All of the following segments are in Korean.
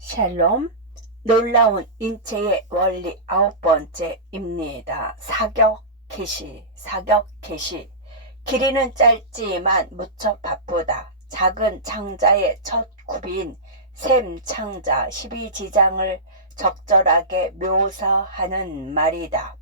샬롬, 놀라운 인체의 원리 9번째입니다. 사격 개시. 길이는 짧지만 무척 바쁘다. 작은 창자의 첫 굽인 셈 창자 12지장을 적절하게 묘사하는 말이다.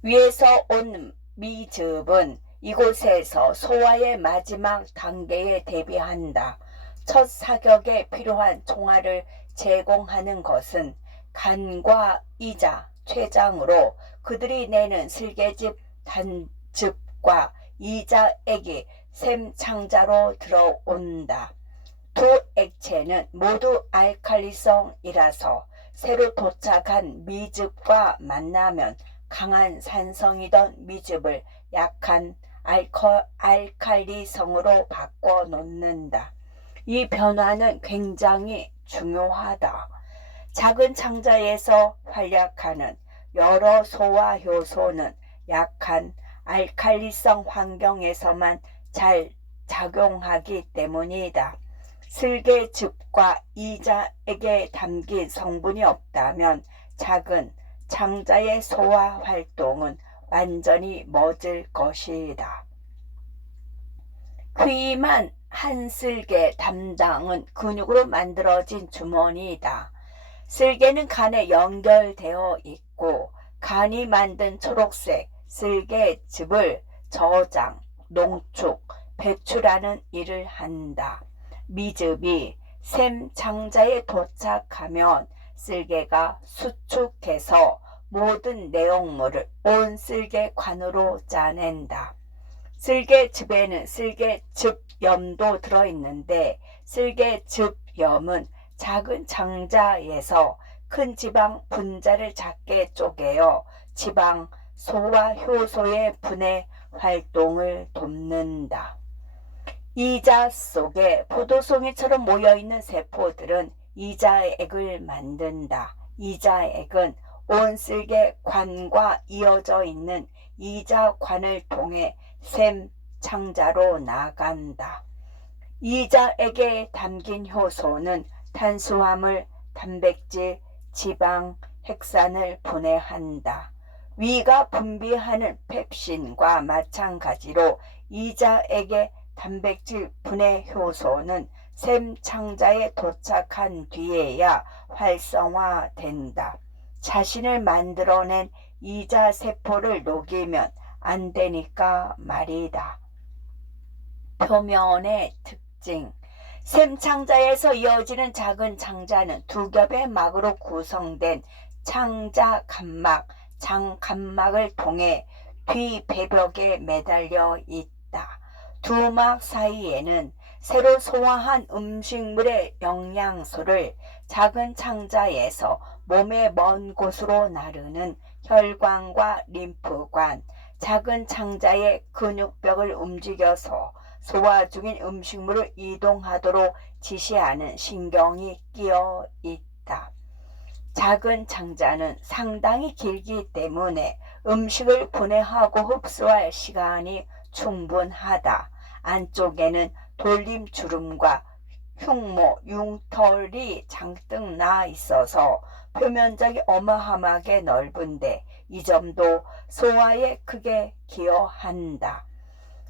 위에서 온 미즙은 이곳에서 소화의 마지막 단계에 대비한다. 첫 사격에 필요한 총알을 제공하는 것은 간과 이자, 췌장으로 그들이 내는 슬개즙 단즙과 이자액이 셈창자로 들어온다. 두 액체는 모두 알칼리성이라서 새로 도착한 미즙과 만나면 강한 산성이던 미즙을 약한 알칼리성으로 바꿔 놓는다. 이 변화는 굉장히 중요하다. 작은 창자에서 활약하는 여러 소화 효소는 약한 알칼리성 환경에서만 잘 작용하기 때문이다. 슬개즙과 이자액에 담긴 성분이 없다면 작은 창자의 소화 활동은 완전히 멎을 것이다. 귀만 한 쓸개 담당은 근육으로 만들어진 주머니이다. 쓸개는 간에 연결되어 있고 간이 만든 초록색 쓸개즙을 저장, 농축, 배출하는 일을 한다. 미즙이 셈 창자에 도착하면 쓸개가 수축해서 모든 내용물을 온 쓸개관으로 짜낸다. 쓸개즙에는 쓸개즙염도 들어있는데 쓸개즙염은 작은 창자에서 큰 지방 분자를 작게 쪼개어 지방 소화 효소의 분해 활동을 돕는다. 이자 속에 포도송이처럼 모여있는 세포들은 이자액을 만든다. 이자액은 온 쓸개관과 이어져 있는 이자관을 통해 셈 창자로 나간다. 이자액에 담긴 효소는 탄수화물, 단백질, 지방, 핵산을 분해한다. 위가 분비하는 펩신과 마찬가지로 이자액의 단백질 분해 효소는 셈 창자에 도착한 뒤에야 활성화된다. 자신을 만들어낸 이자 세포를 녹이면 안 되니까 말이다. 표면의 특징. 셈 창자에서 이어지는 작은 창자는 두 겹의 막으로 구성된 창자 감막, 장감막을 통해 뒤 배벽에 매달려 있다. 두 막 사이에는 새로 소화한 음식물의 영양소를 작은 창자에서 몸의 먼 곳으로 나르는 혈관과 림프관, 작은 창자의 근육벽을 움직여서 소화 중인 음식물을 이동하도록 지시하는 신경이 끼어 있다. 작은 창자는 상당히 길기 때문에 음식을 분해하고 흡수할 시간이 충분하다. 안쪽에는 돌림주름과 흉모, 융털이 잔뜩 나 있어서 표면적이 어마어마하게 넓은데 이 점도 소화에 크게 기여한다.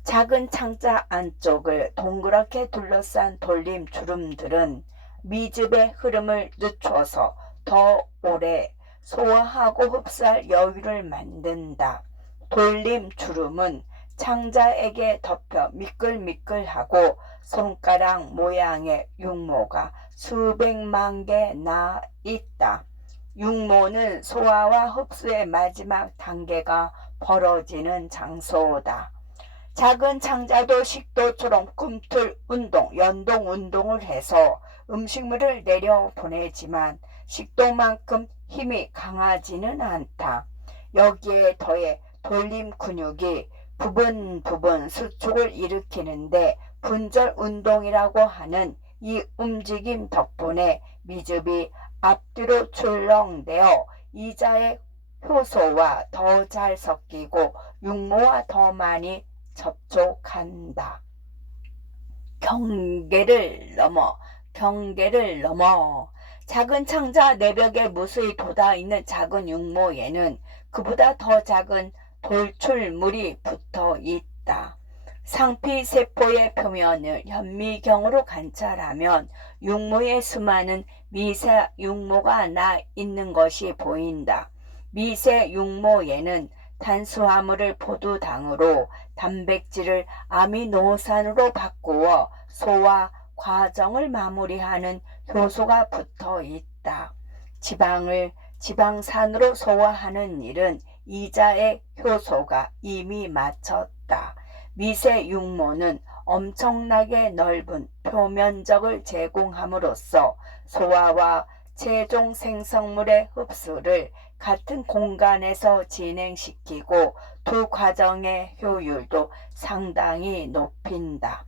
작은 창자 안쪽을 동그랗게 둘러싼 돌림주름들은 미즙의 흐름을 늦춰서 더 오래 소화하고 흡수할 여유를 만든다. 돌림주름은 창자에게 덮여 미끌미끌하고 손가락 모양의 육모가 수백만 개 나 있다. 육모는 소화와 흡수의 마지막 단계가 벌어지는 장소다. 작은 창자도 식도처럼 꿈틀 운동, 연동 운동을 해서 음식물을 내려보내지만 식도만큼 힘이 강하지는 않다. 여기에 더해 돌림 근육이 부분 수축을 일으키는데 분절 운동이라고 하는 이 움직임 덕분에 미즙이 앞뒤로 출렁되어 이자의 효소와 더 잘 섞이고 육모와 더 많이 접촉한다. 경계를 넘어 작은 창자 내벽에 무수히 돋아있는 작은 육모에는 그보다 더 작은 돌출물이 붙어 있다. 상피세포의 표면을 현미경으로 관찰하면 육모에 수많은 미세 육모가 나 있는 것이 보인다. 미세 육모에는 탄수화물을 포도당으로 단백질을 아미노산으로 바꾸어 소화 과정을 마무리하는 효소가 붙어 있다. 지방을 지방산으로 소화하는 일은 이자의 효소가 이미 마쳤다. 미세 육모는 엄청나게 넓은 표면적을 제공함으로써 소화와 최종 생성물의 흡수를 같은 공간에서 진행시키고 두 과정의 효율도 상당히 높인다.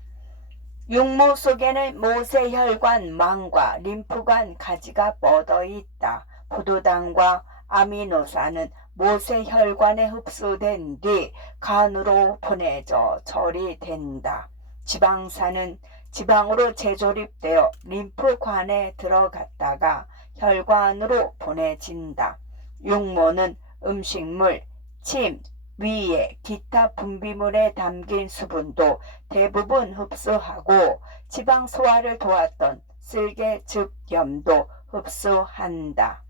육모 속에는 모세혈관, 망과 림프관 가지가 뻗어 있다. 포도당과 아미노산은 모세혈관에 흡수된 뒤 간으로 보내져 처리된다. 지방산은 지방으로 재조립되어 림프관에 들어갔다가 혈관으로 보내진다. 육모는 음식물, 침, 위에 기타 분비물에 담긴 수분도 대부분 흡수하고 지방 소화를 도왔던 쓸개즙염도 흡수한다.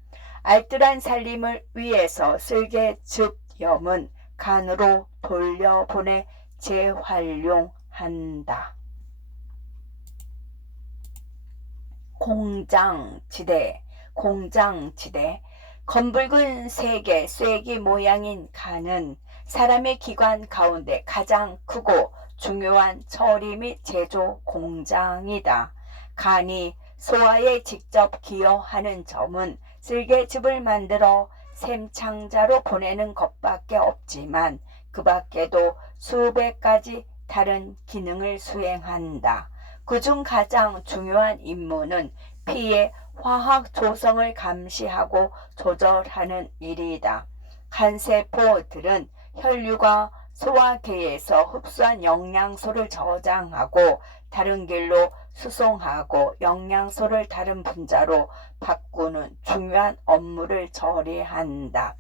알뜰한 살림을 위해서 쓸개즙염은 간으로 돌려보내 재활용한다. 공장지대, 공장지대. 검붉은 세개 쐐기 모양인 간은 사람의 기관 가운데 가장 크고 중요한 처리 및 제조 공장이다. 간이 소화에 직접 기여하는 점은 쓸개즙을 만들어 샘창자로 보내는 것밖에 없지만 그 밖에도 수백 가지 다른 기능을 수행한다. 그중 가장 중요한 임무는 피의 화학 조성을 감시하고 조절하는 일이다. 간세포들은 혈류가 소화계에서 흡수한 영양소를 저장하고 다른 길로 수송하고 영양소를 다른 분자로 바꾸는 중요한 업무를 처리한다.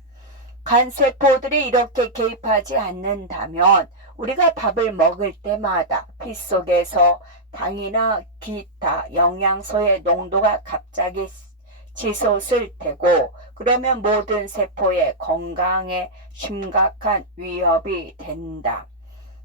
간세포들이 이렇게 개입하지 않는다면 우리가 밥을 먹을 때마다 피 속에서 당이나 기타 영양소의 농도가 갑자기 치솟을 테고 그러면 모든 세포의 건강에 심각한 위협이 된다.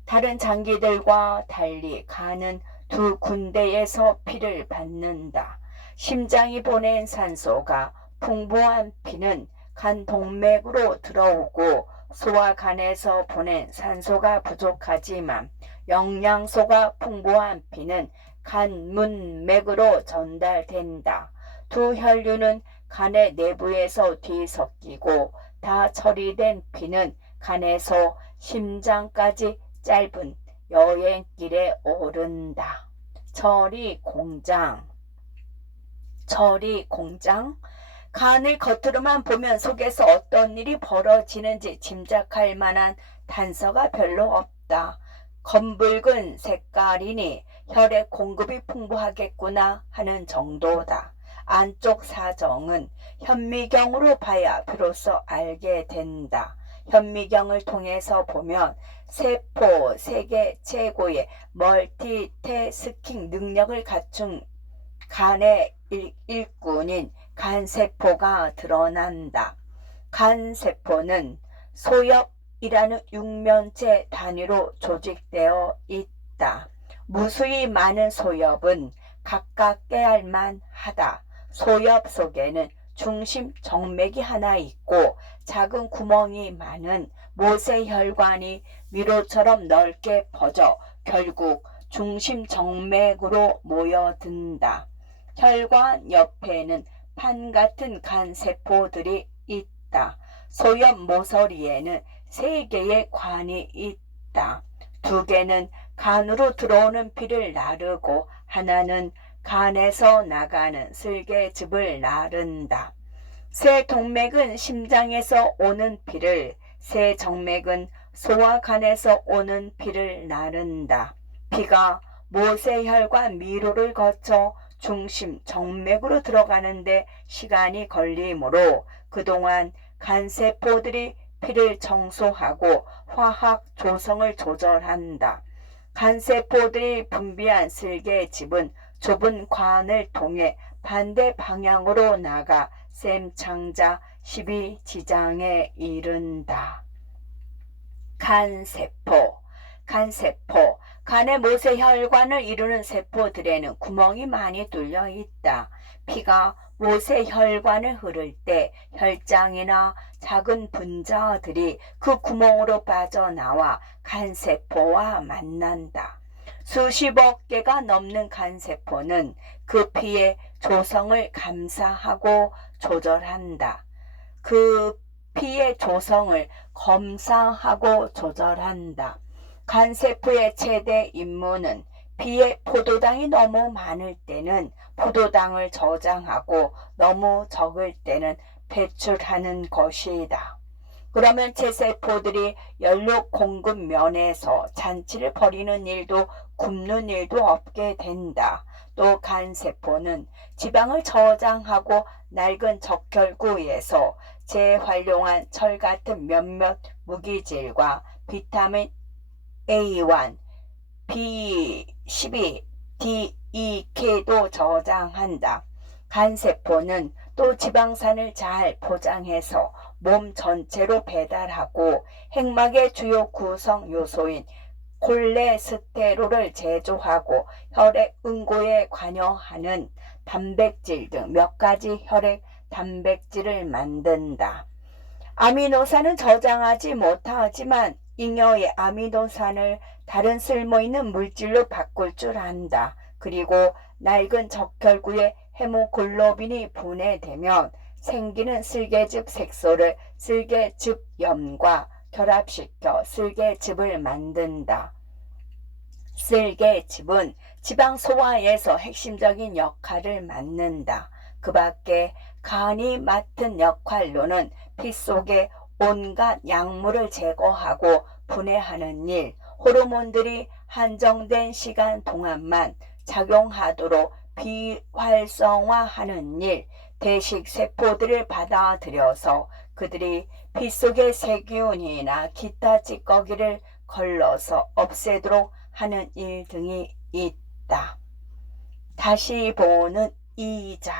다른 장기들과 달리 간은 두 군데에서 피를 받는다. 심장이 보낸 산소가 풍부한 피는 간 동맥으로 들어오고 소화간에서 보낸 산소가 부족하지만 영양소가 풍부한 피는 간 문맥으로 전달된다. 두 혈류는 간의 내부에서 뒤섞이고 다 처리된 피는 간에서 심장까지 짧은 여행길에 오른다. 처리 공장. 처리 공장. 간을 겉으로만 보면 속에서 어떤 일이 벌어지는지 짐작할 만한 단서가 별로 없다. 검붉은 색깔이니 혈액 공급이 풍부하겠구나 하는 정도다. 안쪽 사정은 현미경으로 봐야 비로소 알게 된다. 현미경을 통해서 보면 세포 세계 최고의 멀티태스킹 능력을 갖춘 간의 일꾼인 간세포가 드러난다. 간세포는 소엽이라는 육면체 단위로 조직되어 있다. 무수히 많은 소엽은 각각 깨알만 하다. 소엽 속에는 중심 정맥이 하나 있고 작은 구멍이 많은 모세혈관이 위로처럼 넓게 퍼져 결국 중심 정맥으로 모여든다. 혈관 옆에는 판 같은 간세포들이 있다. 소엽 모서리에는 3개의 관이 있다. 2개는 간으로 들어오는 피를 나르고 하나는 간에서 나가는 쓸개즙을 나른다. 새 동맥은 심장에서 오는 피를, 새 정맥은 소화간에서 오는 피를 나른다. 피가 모세혈관 미로를 거쳐 중심 정맥으로 들어가는데 시간이 걸리므로 그동안 간세포들이 피를 청소하고 화학 조성을 조절한다. 간세포들이 분비한 쓸개즙은 좁은 관을 통해 반대 방향으로 나가 셈창자 12지장에 이른다. 간세포. 간의 모세혈관을 이루는 세포들에는 구멍이 많이 뚫려 있다. 피가 모세혈관을 흐를 때 혈장이나 작은 분자들이 그 구멍으로 빠져나와 간세포와 만난다. 수십억 개가 넘는 간세포는 그 피의 조성을 감사하고 조절한다. 그 피의 조성을 검사하고 조절한다. 간세포의 최대 임무는 피에 포도당이 너무 많을 때는 포도당을 저장하고 너무 적을 때는 배출하는 것이다. 그러면 제세포들이 연료 공급 면에서 잔치를 벌이는 일도 굶는 일도 없게 된다. 또 간세포는 지방을 저장하고 낡은 적혈구에서 재활용한 철 같은 몇몇 무기질과 비타민 A1, B12, D2K도 저장한다. 간세포는 또 지방산을 잘 포장해서 몸 전체로 배달하고 핵막의 주요 구성 요소인 콜레스테롤을 제조하고 혈액 응고에 관여하는 단백질 등 몇 가지 혈액 단백질을 만든다. 아미노산은 저장하지 못하지만 잉여의 아미노산을 다른 쓸모있는 물질로 바꿀 줄 안다. 그리고 낡은 적혈구에 헤모글로빈이 분해되면 생기는 쓸개즙 색소를 쓸개즙염과 결합시켜 쓸개즙을 만든다. 쓸개즙은 지방 소화에서 핵심적인 역할을 맡는다. 그 밖에 간이 맡은 역할로는 피 속에 온갖 약물을 제거하고 분해하는 일, 호르몬들이 한정된 시간 동안만 작용하도록 비활성화하는 일, 대식세포들을 받아들여서 그들이 피 속의 세균이나 기타 찌꺼기를 걸러서 없애도록 하는 일 등이 있다. 다시 보는 이자,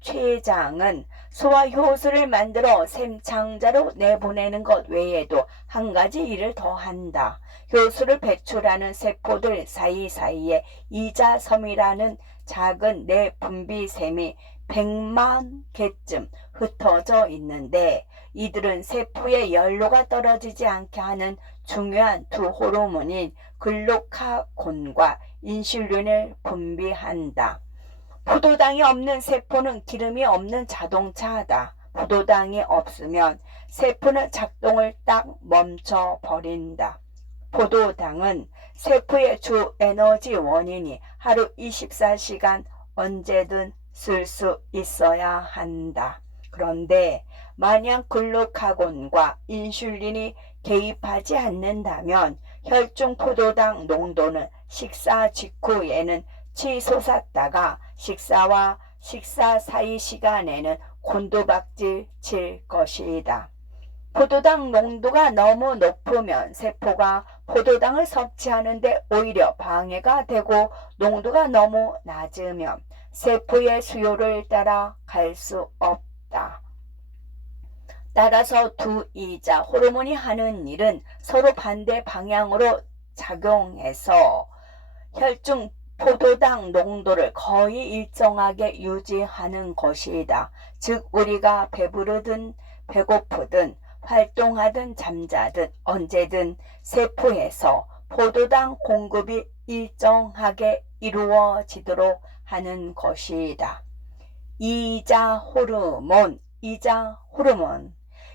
췌장은 소화 효소를 만들어 샘창자로 내보내는 것 외에도 한 가지 일을 더 한다. 효소를 배출하는 세포들 사이사이에 이자섬이라는 작은 내분비샘이 100만 개쯤 흩어져 있는데 이들은 세포의 연료가 떨어지지 않게 하는 중요한 두 호르몬인 글루카곤과 인슐린을 분비한다. 포도당이 없는 세포는 기름이 없는 자동차다. 포도당이 없으면 세포는 작동을 딱 멈춰버린다. 포도당은 세포의 주 에너지 원인이 하루 24시간 언제든 쓸 수 있어야 한다. 그런데 만약 글루카곤과 인슐린이 개입하지 않는다면 혈중 포도당 농도는 식사 직후에는 치솟았다가 식사와 식사 사이 시간에는 곤두박질 칠 것이다. 포도당 농도가 너무 높으면 세포가 포도당을 섭취하는데 오히려 방해가 되고 농도가 너무 낮으면 세포의 수요를 따라 갈 수 없다. 따라서 두 이자 호르몬이 하는 일은 서로 반대 방향으로 작용해서 혈중 포도당 농도를 거의 일정하게 유지하는 것이다. 즉 우리가 배부르든 배고프든 활동하든 잠자든 언제든 세포에서 포도당 공급이 일정하게 이루어지도록 하는 것이다.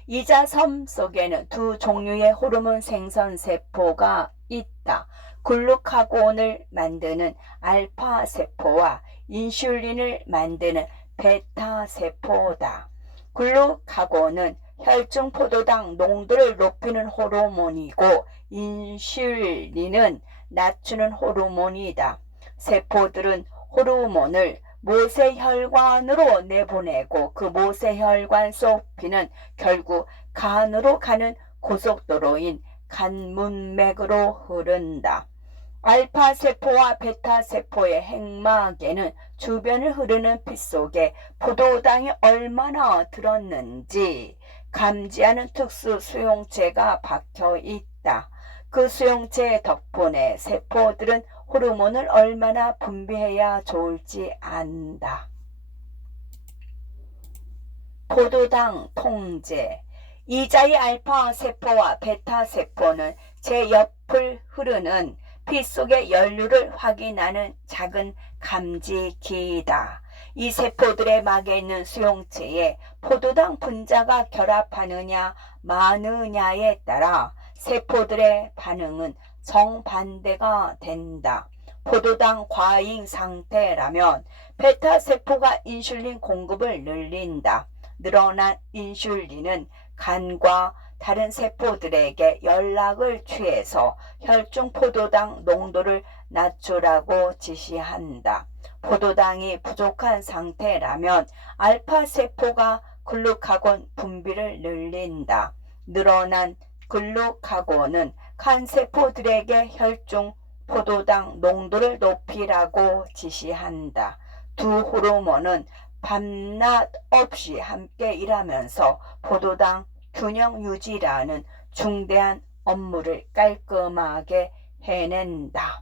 이자섬 속에는 두 종류의 호르몬 생선 세포가 있다. 글루카곤을 만드는 알파 세포와 인슐린을 만드는 베타 세포다. 글루카곤은 혈중 포도당 농도를 높이는 호르몬이고 인슐린은 낮추는 호르몬이다. 세포들은 호르몬을 모세혈관으로 내보내고 그 모세혈관 속 피는 결국 간으로 가는 고속도로인 간문맥으로 흐른다. 알파세포와 베타세포의 핵막에는 주변을 흐르는 피 속에 포도당이 얼마나 들었는지 감지하는 특수 수용체가 박혀 있다. 그 수용체 덕분에 세포들은 호르몬을 얼마나 분비해야 좋을지 안다. 포도당 통제. 이자의 알파세포와 베타세포는 제 옆을 흐르는 피 속의 연료를 확인하는 작은 감지기이다. 이 세포들의 막에 있는 수용체에 포도당 분자가 결합하느냐 마느냐에 따라 세포들의 반응은 정반대가 된다. 포도당 과잉 상태라면 베타세포가 인슐린 공급을 늘린다. 늘어난 인슐린은 간과 다른 세포들에게 연락을 취해서 혈중 포도당 농도를 낮추라고 지시한다. 포도당이 부족한 상태라면 알파세포가 글루카곤 분비를 늘린다. 늘어난 글루카곤은 간세포들에게 혈중 포도당 농도를 높이라고 지시한다. 두 호르몬은 밤낮 없이 함께 일하면서 포도당 균형 유지라는 중대한 업무를 깔끔하게 해낸다.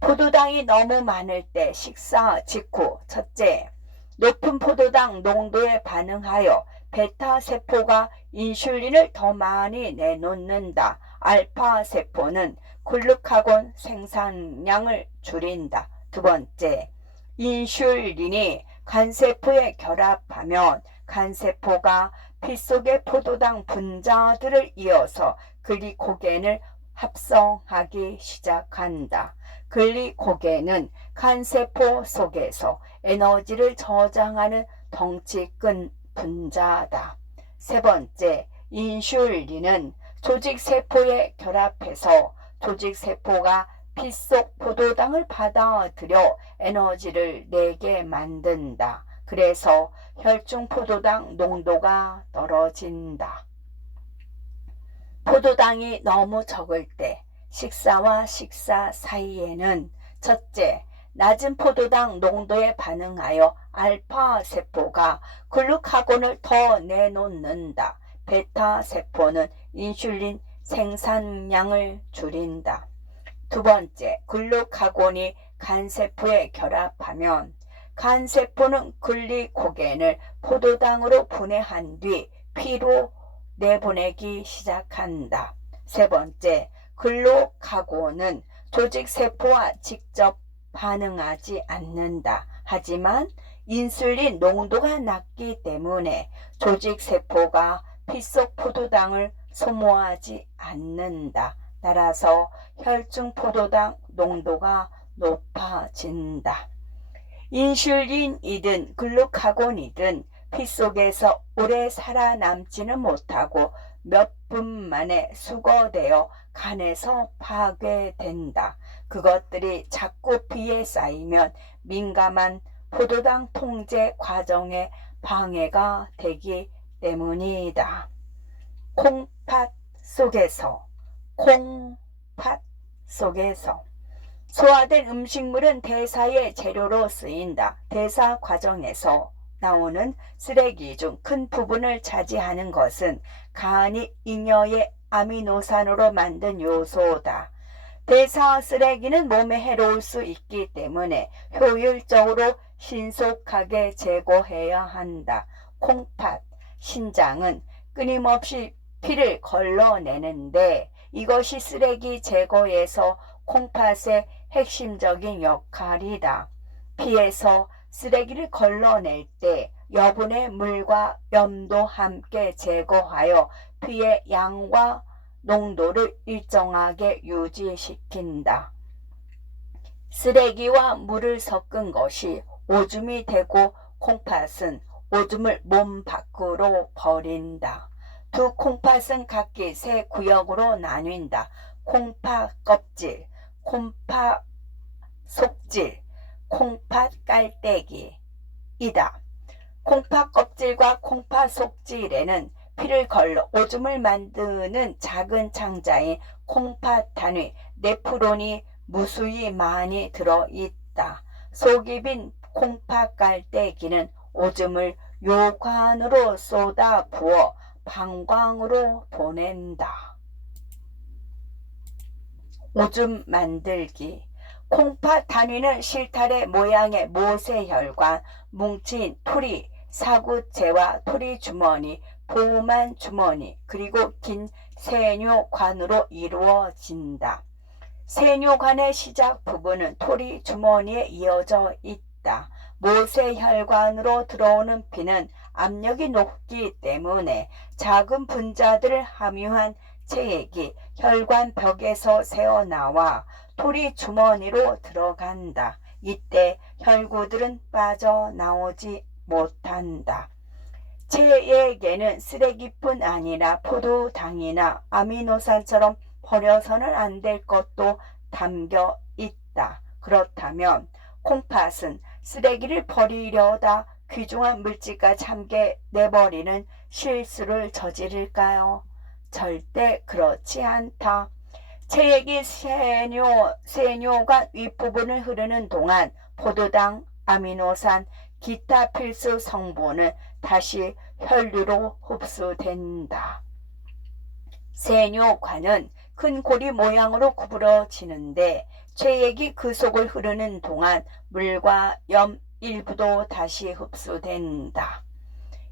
포도당이 너무 많을 때 식사 직후 첫째, 높은 포도당 농도에 반응하여 베타세포가 인슐린을 더 많이 내놓는다. 알파세포는 글루카곤 생산량을 줄인다. 두 번째, 인슐린이 간세포에 결합하면 간세포가 피 속의 포도당 분자들을 이어서 글리코겐을 합성하기 시작한다. 글리코겐은 간세포 속에서 에너지를 저장하는 덩치 큰 분자다. 세 번째, 인슐린은 조직세포에 결합해서 조직세포가 피 속 포도당을 받아들여 에너지를 내게 만든다. 그래서 혈중 포도당 농도가 떨어진다. 포도당이 너무 적을 때 식사와 식사 사이에는 첫째, 낮은 포도당 농도에 반응하여 알파세포가 글루카곤을 더 내놓는다. 베타세포는 인슐린 생산량을 줄인다. 두 번째, 글루카곤이 간세포에 결합하면 간세포는 글리코겐을 포도당으로 분해한 뒤 피로 내보내기 시작한다. 세 번째, 글루카곤은 조직세포와 직접 반응하지 않는다. 하지만 인슐린 농도가 낮기 때문에 조직세포가 피 속 포도당을 소모하지 않는다. 따라서 혈중 포도당 농도가 높아진다. 인슐린이든 글루카곤이든 피 속에서 오래 살아남지는 못하고 몇 분 만에 수거되어 간에서 파괴된다. 그것들이 자꾸 피에 쌓이면 민감한 포도당 통제 과정에 방해가 되기 때문이다. 콩팥 속에서 소화된 음식물은 대사의 재료로 쓰인다. 대사 과정에서 나오는 쓰레기 중 큰 부분을 차지하는 것은 간이 잉여의 아미노산으로 만든 요소다. 대사 쓰레기는 몸에 해로울 수 있기 때문에 효율적으로 신속하게 제거해야 한다. 콩팥, 신장은 끊임없이 피를 걸러내는데 이것이 쓰레기 제거에서 콩팥의 핵심적인 역할이다. 피에서 쓰레기를 걸러낼 때 여분의 물과 염도 함께 제거하여 피의 양과 농도를 일정하게 유지시킨다. 쓰레기와 물을 섞은 것이 오줌이 되고 콩팥은 오줌을 몸 밖으로 버린다. 두 콩팥은 각기 세 구역으로 나뉜다. 콩팥 껍질, 콩팥 속질, 콩팥 깔때기이다. 콩팥 껍질과 콩팥 속질에는 피를 걸러 오줌을 만드는 작은 창자인 콩팥 단위 네프론이 무수히 많이 들어있다. 속이 빈 콩팥 깔때기는 오줌을 요관으로 쏟아 부어 방광으로 보낸다. 오줌 만들기. 콩팥 단위는 실타래 모양의 모세혈관, 뭉친 토리, 사구체와 토리 주머니, 보만 주머니, 그리고 긴 세뇨관으로 이루어진다. 세뇨관의 시작 부분은 토리 주머니에 이어져 있다. 모세혈관으로 들어오는 피는 압력이 높기 때문에 작은 분자들을 함유한 체액이 혈관벽에서 새어나와 토리 주머니로 들어간다. 이때 혈구들은 빠져나오지 못한다. 체액에는 쓰레기뿐 아니라 포도당이나 아미노산처럼 버려서는 안 될 것도 담겨 있다. 그렇다면 콩팥은 쓰레기를 버리려다 귀중한 물질까지 함께 내버리는 실수를 저지를까요? 절대 그렇지 않다. 체액이 세뇨관 윗부분을 흐르는 동안 포도당, 아미노산, 기타 필수 성분은 다시 혈류로 흡수된다. 세뇨관은 큰 고리 모양으로 구부러지는데 체액이 그 속을 흐르는 동안 물과 염 일부도 다시 흡수된다.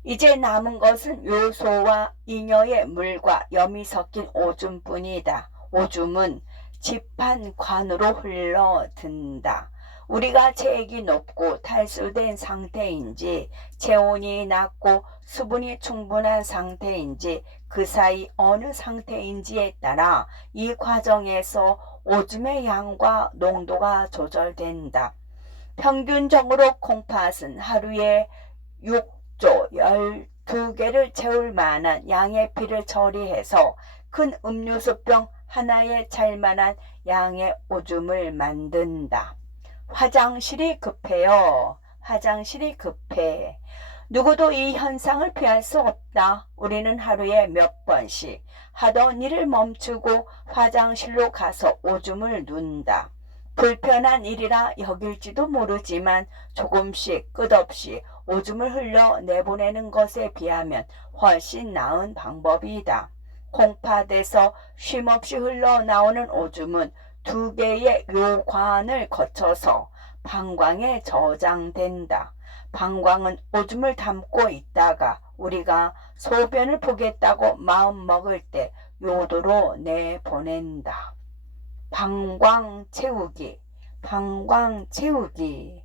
이제 남은 것은 요소와 잉여의 물과 염이 섞인 오줌뿐이다. 오줌은 지판관으로 흘러든다. 우리가 체액이 높고 탈수된 상태인지 체온이 낮고 수분이 충분한 상태인지 그 사이 어느 상태인지에 따라 이 과정에서 오줌의 양과 농도가 조절된다. 평균적으로 콩팥은 하루에 6조 12개를 채울 만한 양의 피를 처리해서 큰 음료수병 하나에 찰 만한 양의 오줌을 만든다. 화장실이 급해요. 화장실이 급해. 누구도 이 현상을 피할 수 없다. 우리는 하루에 몇 번씩 하던 일을 멈추고 화장실로 가서 오줌을 눈다. 불편한 일이라 여길지도 모르지만 조금씩 끝없이 오줌을 흘려 내보내는 것에 비하면 훨씬 나은 방법이다. 콩팥에서 쉼없이 흘러나오는 오줌은 2개의 요관을 거쳐서 방광에 저장된다. 방광은 오줌을 담고 있다가 우리가 소변을 보겠다고 마음 먹을 때 요도로 내보낸다. 방광 채우기. 방광 채우기.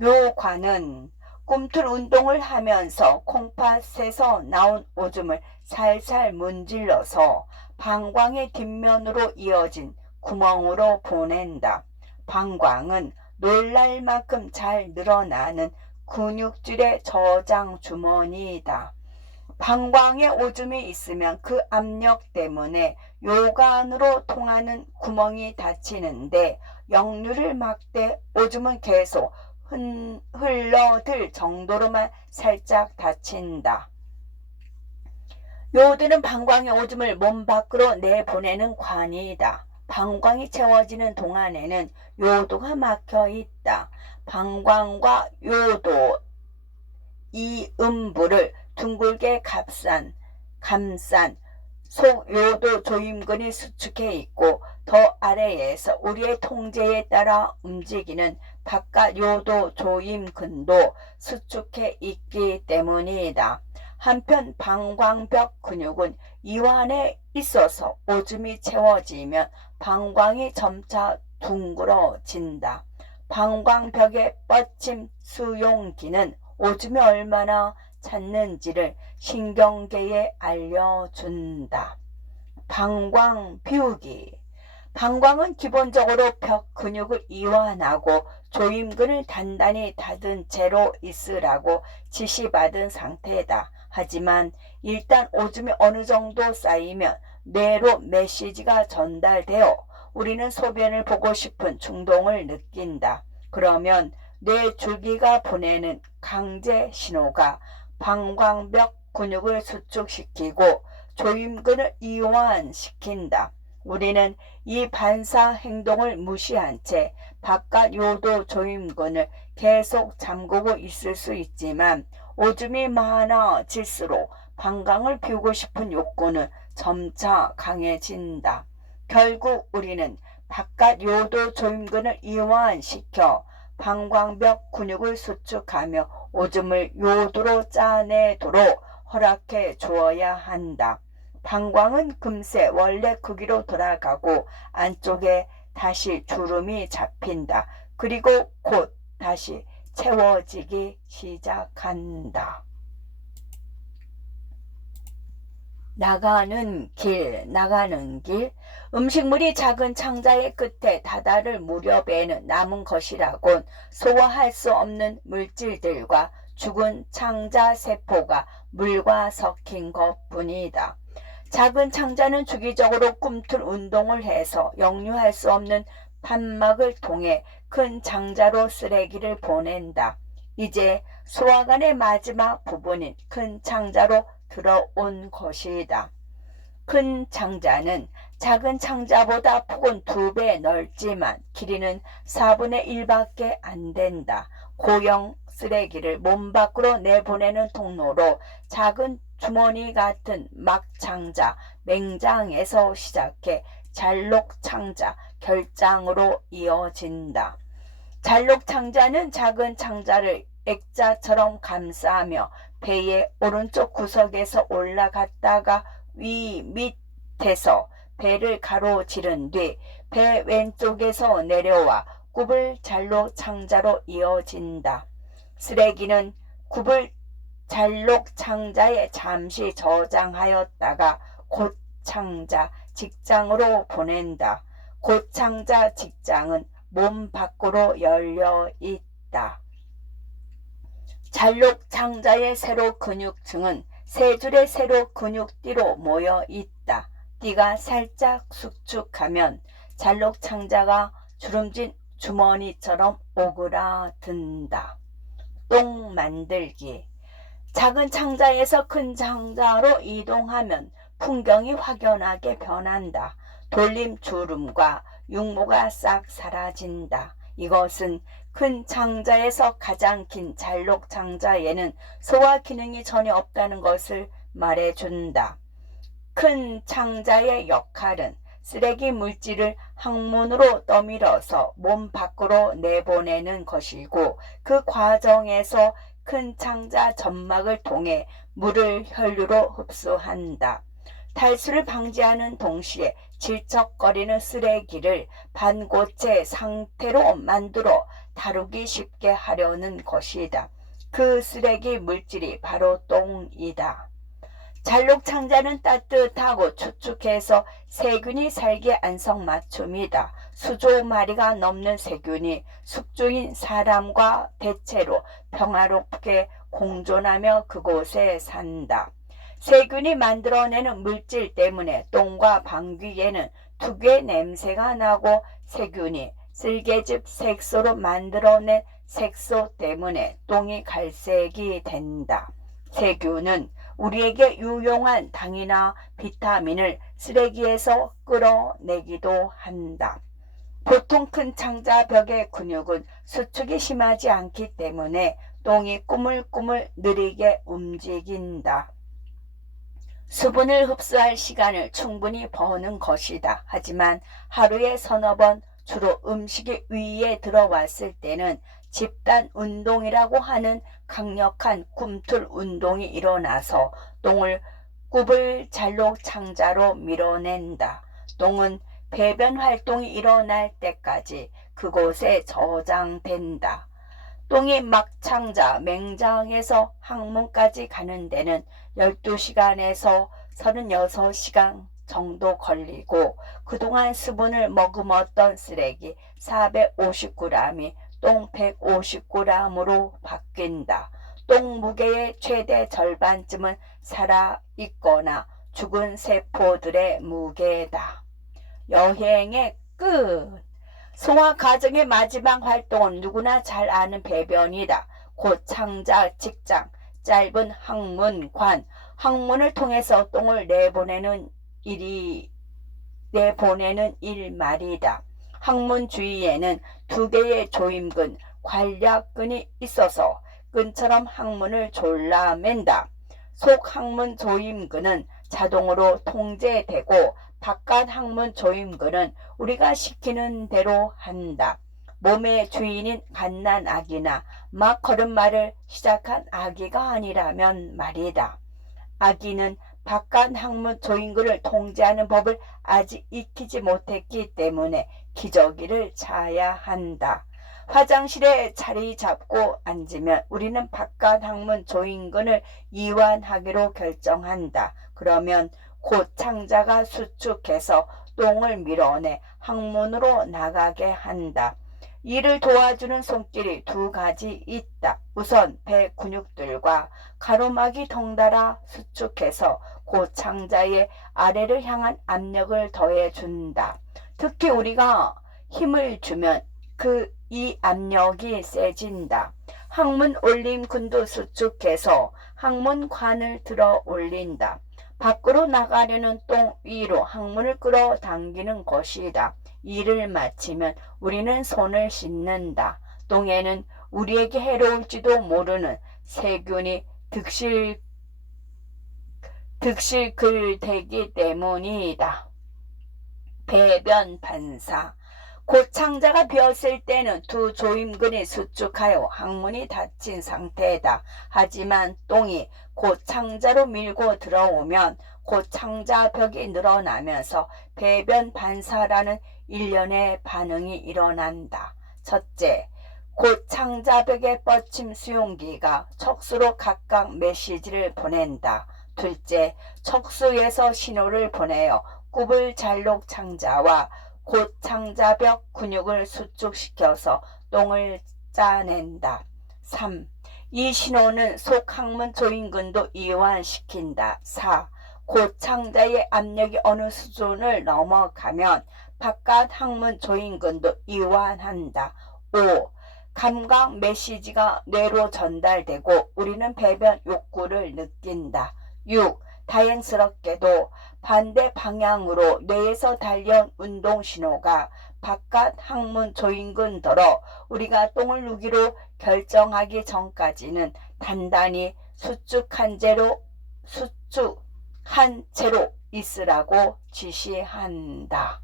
요관은 꿈틀 운동을 하면서 콩팥에서 나온 오줌을 살살 문질러서 방광의 뒷면으로 이어진 구멍으로 보낸다. 방광은 놀랄 만큼 잘 늘어나는 근육질의 저장 주머니이다. 방광에 오줌이 있으면 그 압력 때문에 요관으로 통하는 구멍이 닫히는데 역류를 막되 오줌은 계속 흘러들 정도로만 살짝 닫힌다. 요도는 방광의 오줌을 몸 밖으로 내보내는 관이다. 방광이 채워지는 동안에는 요도가 막혀 있다. 방광과 요도 이 음부를 둥글게 감싼 속요도 조임근이 수축해 있고 더 아래에서 우리의 통제에 따라 움직이는 바깥 요도 조임근도 수축해 있기 때문이다. 한편 방광벽 근육은 이완해 있어서 오줌이 채워지면 방광이 점차 둥그러진다. 방광벽의 뻗침 수용기는 오줌이 얼마나 찼는지를 신경계에 알려준다. 방광 비우기. 방광은 기본적으로 벽 근육을 이완하고 조임근을 단단히 닫은 채로 있으라고 지시받은 상태다. 하지만 일단 오줌이 어느 정도 쌓이면 뇌로 메시지가 전달되어 우리는 소변을 보고 싶은 충동을 느낀다. 그러면 뇌줄기가 보내는 강제 신호가 방광벽 근육을 수축시키고 조임근을 이완시킨다. 우리는 이 반사 행동을 무시한 채 바깥 요도 조임근을 계속 잠그고 있을 수 있지만 오줌이 많아질수록 방광을 비우고 싶은 욕구는 점차 강해진다. 결국 우리는 바깥 요도 조임근을 이완시켜 방광벽 근육을 수축하며 오줌을 요도로 짜내도록 허락해 주어야 한다. 방광은 금세 원래 크기로 돌아가고 안쪽에 다시 주름이 잡힌다. 그리고 곧 다시 채워지기 시작한다. 나가는 길. 음식물이 작은 창자의 끝에 다다를 무렵에는 남은 것이라곤 소화할 수 없는 물질들과 죽은 창자 세포가 물과 섞인 것뿐이다. 작은 창자는 주기적으로 꿈틀 운동을 해서 역류할 수 없는 판막을 통해 큰 창자로 쓰레기를 보낸다. 이제 소화관의 마지막 부분인 큰 창자로 들어온 것이다. 큰 창자는 작은 창자보다 폭은 2배 넓지만 길이는 4분의 1밖에 안 된다. 고형 쓰레기를 몸 밖으로 내보내는 통로로 작은 주머니 같은 막창자, 맹장에서 시작해 잘록창자, 결장으로 이어진다. 잘록창자는 작은 창자를 액자처럼 감싸며 배의 오른쪽 구석에서 올라갔다가 위 밑에서 배를 가로지른 뒤 배 왼쪽에서 내려와 굽을 잘록창자로 이어진다. 쓰레기는 굽을 잘록창자에 잠시 저장하였다가 곧창자 직장으로 보낸다. 곧창자 직장은 몸 밖으로 열려 있다. 잘록창자의 세로 근육층은 세 줄의 세로 근육띠로 모여 있다. 띠가 살짝 수축하면 잘록창자가 주름진 주머니처럼 오그라든다. 똥 만들기. 작은 창자에서 큰 창자로 이동하면 풍경이 확연하게 변한다. 돌림 주름과 육모가 싹 사라진다. 이것은 큰 창자에서 가장 긴 잘록창자에는 소화 기능이 전혀 없다는 것을 말해준다. 큰 창자의 역할은 쓰레기 물질을 항문으로 떠밀어서 몸 밖으로 내보내는 것이고 그 과정에서 큰 창자 점막을 통해 물을 혈류로 흡수한다. 탈수를 방지하는 동시에 질척거리는 쓰레기를 반고체 상태로 만들어 다루기 쉽게 하려는 것이다. 그 쓰레기 물질이 바로 똥이다. 잘록창자는 따뜻하고 축축해서 세균이 살기 안성맞춤이다. 수조 마리가 넘는 세균이 숙주인 사람과 대체로 평화롭게 공존하며 그곳에 산다. 세균이 만들어내는 물질 때문에 똥과 방귀에는 특유의 냄새가 나고 세균이 쓸개즙 색소로 만들어낸 색소 때문에 똥이 갈색이 된다. 세균은 우리에게 유용한 당이나 비타민을 쓰레기에서 끌어내기도 한다. 보통 큰 창자 벽의 근육은 수축이 심하지 않기 때문에 똥이 꾸물꾸물 느리게 움직인다. 수분을 흡수할 시간을 충분히 버는 것이다. 하지만 하루에 서너 번 주로 음식이 위에 들어왔을 때는 집단 운동이라고 하는 강력한 꿈틀 운동이 일어나서 똥을 굽을 잘록창자로 밀어낸다. 똥은 배변 활동이 일어날 때까지 그곳에 저장된다. 똥이 막창자, 맹장에서 항문까지 가는 데는 12시간에서 36시간 정도 걸리고 그동안 수분을 머금었던 쓰레기 450g이 똥 150g으로 바뀐다. 똥 무게의 최대 절반쯤은 살아있거나 죽은 세포들의 무게다. 여행의 끝. 소화 과정의 마지막 활동은 누구나 잘 아는 배변이다. 곧 창자, 직장, 짧은 항문, 관, 항문을 통해서 똥을 내보내는 일 말이다. 항문 주위에는 두 개의 조임근, 관략근이 있어서 끈처럼 항문을 졸라맨다. 속 항문 조임근은 자동으로 통제되고 바깥 항문 조임근은 우리가 시키는 대로 한다. 몸의 주인인 갓난아기나 막 걸음마를 시작한 아기가 아니라면 말이다. 아기는 바깥 항문 조임근을 통제하는 법을 아직 익히지 못했기 때문에 기저귀를 차야 한다. 화장실에 자리 잡고 앉으면 우리는 바깥 항문 조임근을 이완하기로 결정한다. 그러면 곧 창자가 수축해서 똥을 밀어내 항문으로 나가게 한다. 이를 도와주는 손길이 두 가지 있다. 우선 배 근육들과 가로막이 덩달아 수축해서 고창자의 아래를 향한 압력을 더해준다. 특히 우리가 힘을 주면 이 압력이 세진다. 항문 올림근도 수축해서 항문관을 들어 올린다. 밖으로 나가려는 똥 위로 항문을 끌어당기는 것이다. 일을 마치면 우리는 손을 씻는다. 똥에는 우리에게 해로울지도 모르는 세균이 득실글되기 때문이다. 배변 반사. 고창자가 비었을 때는 두 조임근이 수축하여 항문이 닫힌 상태다. 하지만 똥이 고창자로 밀고 들어오면 고창자 벽이 늘어나면서 배변 반사라는 일련의 반응이 일어난다. 첫째, 고창자 벽의 뻗침 수용기가 척수로 각각 메시지를 보낸다. 둘째, 척수에서 신호를 보내어 구불잘록 창자와 고창자벽 근육을 수축시켜서 똥을 짜낸다. 3. 이 신호는 속항문 조임근도 이완시킨다. 4. 고창자의 압력이 어느 수준을 넘어가면 바깥 항문 조임근도 이완한다. 5. 감각 메시지가 뇌로 전달되고 우리는 배변 욕구를 느낀다. 6. 다행스럽게도 반대 방향으로 뇌에서 달려온 운동신호가 바깥 항문 조임근더러 우리가 똥을 누기로 결정하기 전까지는 단단히 수축한 채로 있으라고 지시한다.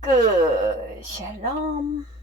끝. 샬롬.